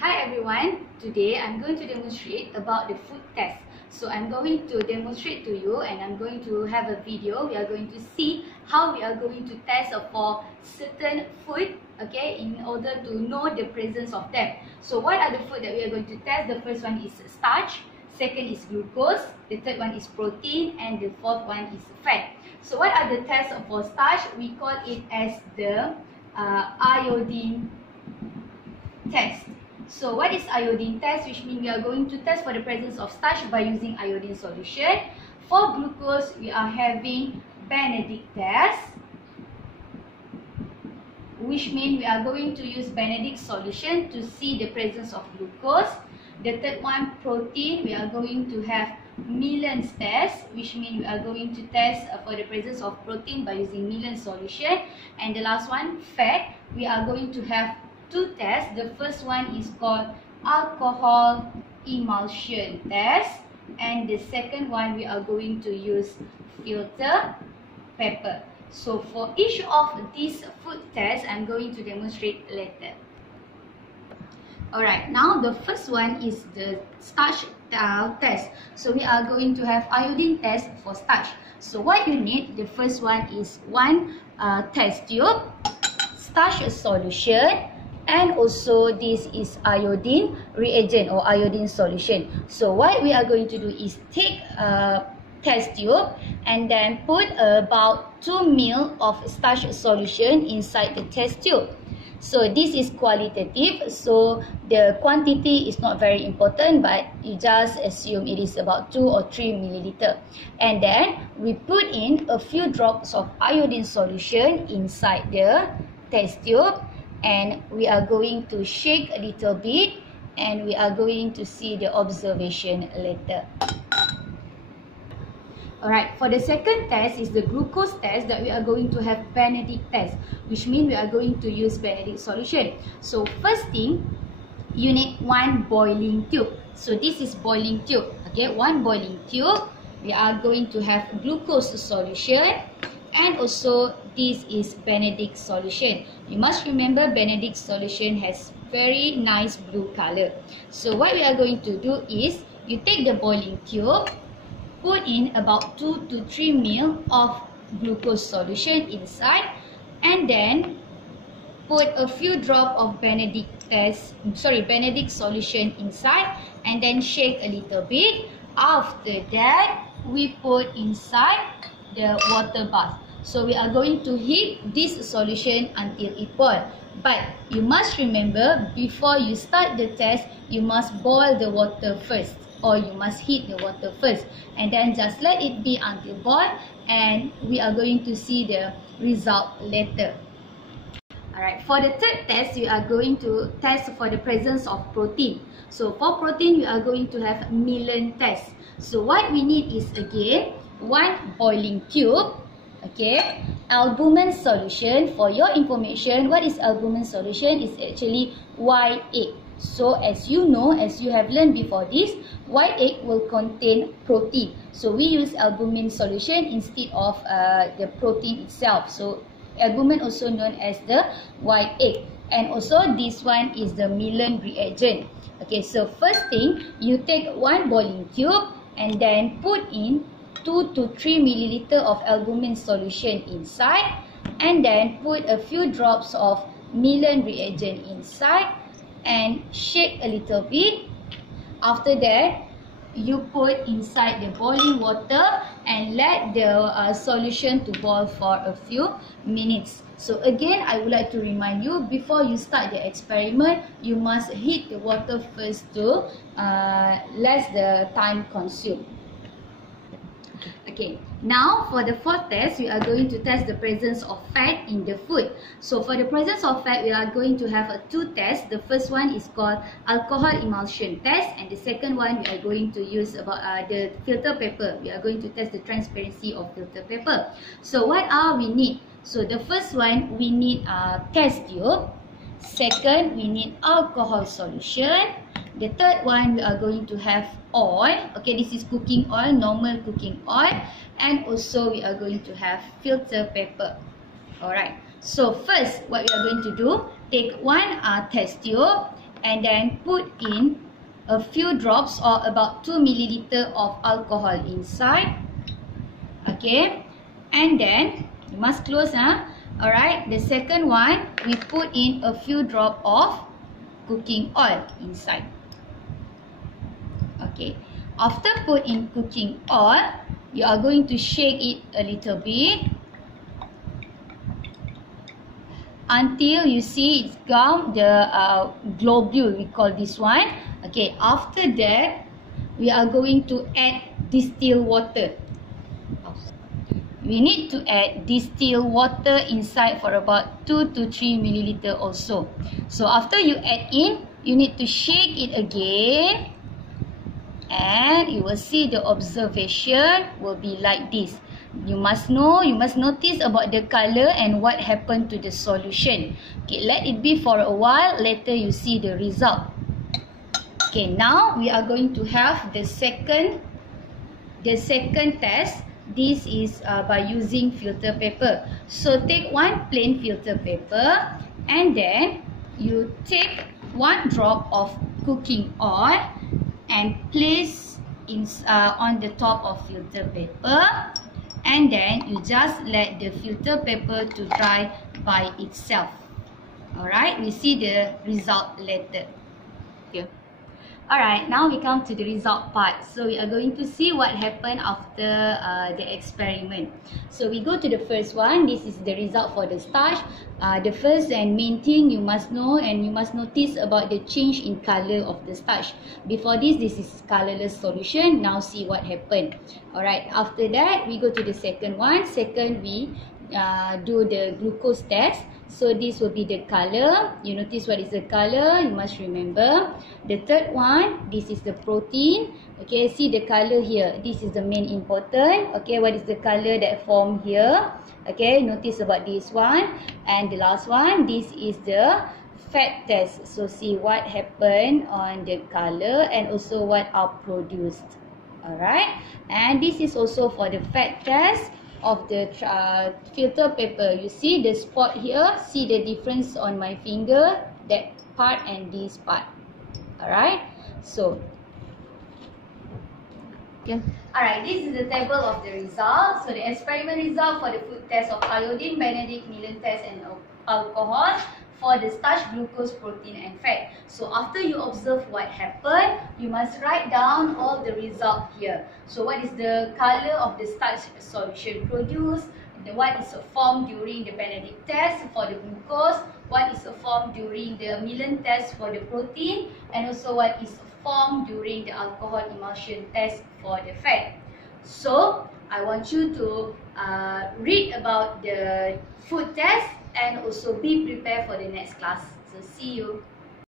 Hi everyone, today I'm going to demonstrate about the food test. So I'm going to demonstrate to you and I'm going to have a video. We are going to see how we are going to test for certain food, okay, in order to know the presence of them. So what are the food that we are going to test? The first one is starch, second is glucose, the third one is protein, and the fourth one is fat. So what are the tests for starch? We call it as the iodine test. So what is iodine test? Which means we are going to test for the presence of starch by using iodine solution. For glucose, we are having Benedict test, which means we are going to use Benedict solution to see the presence of glucose. The third one, protein, we are going to have Millen's test, which means we are going to test for the presence of protein by using Millen's solution. And the last one, fat, we are going to have two tests. The first one is called alcohol emulsion test, and the second one we are going to use filter paper. So for each of these food tests, I'm going to demonstrate later. Alright, now the first one is the starch test. So we are going to have iodine test for starch. So what you need, the first one is one test tube, starch solution, and also this is iodine reagent or iodine solution. So what we are going to do is take a test tube and then put about 2 ml of starch solution inside the test tube. So this is qualitative, so the quantity is not very important, but you just assume it is about 2 or 3 milliliter. And then we put in a few drops of iodine solution inside the test tube, and we are going to shake a little bit and we are going to see the observation later. Alright, for the second test is the glucose test that we are going to have Benedict test, which means we are going to use Benedict solution. So first thing, you need one boiling tube. So this is boiling tube, okay, one boiling tube. We are going to have glucose solution, and also this is Benedict solution. You must remember Benedict solution has very nice blue color. So what we are going to do is, you take the boiling tube, put in about 2 to 3 ml of glucose solution inside, and then put a few drops of Benedict solution inside, and then shake a little bit. After that, we put inside the water bath. So we are going to heat this solution until it boils. But you must remember, before you start the test, you must boil the water first, or you must heat the water first, and then just let it be until boil, and we are going to see the result later. Alright, for the third test, we are going to test for the presence of protein. So for protein, we are going to have Millen test. So what we need is, again, one boiling tube, okay, albumin solution. For your information, what is albumin solution? Is actually white egg. So as you know, as you have learned before this, white egg will contain protein. So we use albumin solution instead of the protein itself. So albumin, also known as the white egg. And also this one is the Millen reagent. Okay, so first thing, you take one boiling tube and then put in 2 to 3 milliliter of albumin solution inside, and then put a few drops of Millen reagent inside and shake a little bit. After that, you put inside the boiling water and let the solution to boil for a few minutes. So again, I would like to remind you, before you start the experiment, you must heat the water first to less the time consumed. Okay, now for the fourth test, we are going to test the presence of fat in the food. So for the presence of fat, we are going to have two tests. The first one is called alcohol emulsion test, and the second one we are going to use about the filter paper. We are going to test the transparency of filter paper. So what are we need? So the first one, we need a test tube. Second, we need alcohol solution. The third one, we are going to have oil. Okay, this is cooking oil, normal cooking oil. And also we are going to have filter paper. Alright, so first what we are going to do, take one test tube and then put in a few drops or about 2 milliliter of alcohol inside. Okay, and then you must close. Alright, the second one, we put in a few drop of cooking oil inside. Okay, after put in cooking oil, you are going to shake it a little bit until you see it's got the globule, we call this one. Okay, after that, we are going to add distilled water. We need to add distilled water inside for about 2 to 3 milliliter also. So after you add in, you need to shake it again, and you will see the observation will be like this. You must know, you must notice about the color and what happened to the solution. Okay, let it be for a while, later you see the result. Okay, now we are going to have the second test. This is by using filter paper. So take one plain filter paper, and then you take 1 drop of cooking oil and place on the top of filter paper, and then you just let the filter paper to dry by itself. Alright, we see the result later. Okay. Alright, now we come to the result part. So we are going to see what happened after the experiment. So we go to the first one. This is the result for the starch. The first and main thing you must know and you must notice about the change in color of the starch. Before this is colorless solution. Now see what happened. Alright, after that we go to the second one. Second, we do the glucose test. So this will be the color. You notice what is the color, you must remember. The third one, this is the protein. Okay, see the color here. This is the main important. Okay, what is the color that formed here? Okay, notice about this one. And the last one, this is the fat test. So see what happened on the color and also what are produced. Alright, and this is also for the fat test of the filter paper. You see the spot here, see the difference on my finger, that part and this part. Alright, so okay. Alright, this is the table of the results. So the experiment result for the food test of iodine, Benedict, Milan test and alcohol for the starch, glucose, protein and fat. So after you observe what happened, you must write down all the result here. So what is the color of the starch solution produced, what is formed during the Benedict test for the glucose, what is formed during the Milan test for the protein, and also what is formed during the alcohol emulsion test for the fat. So I want you to read about the food test and also be prepared for the next class. So see you.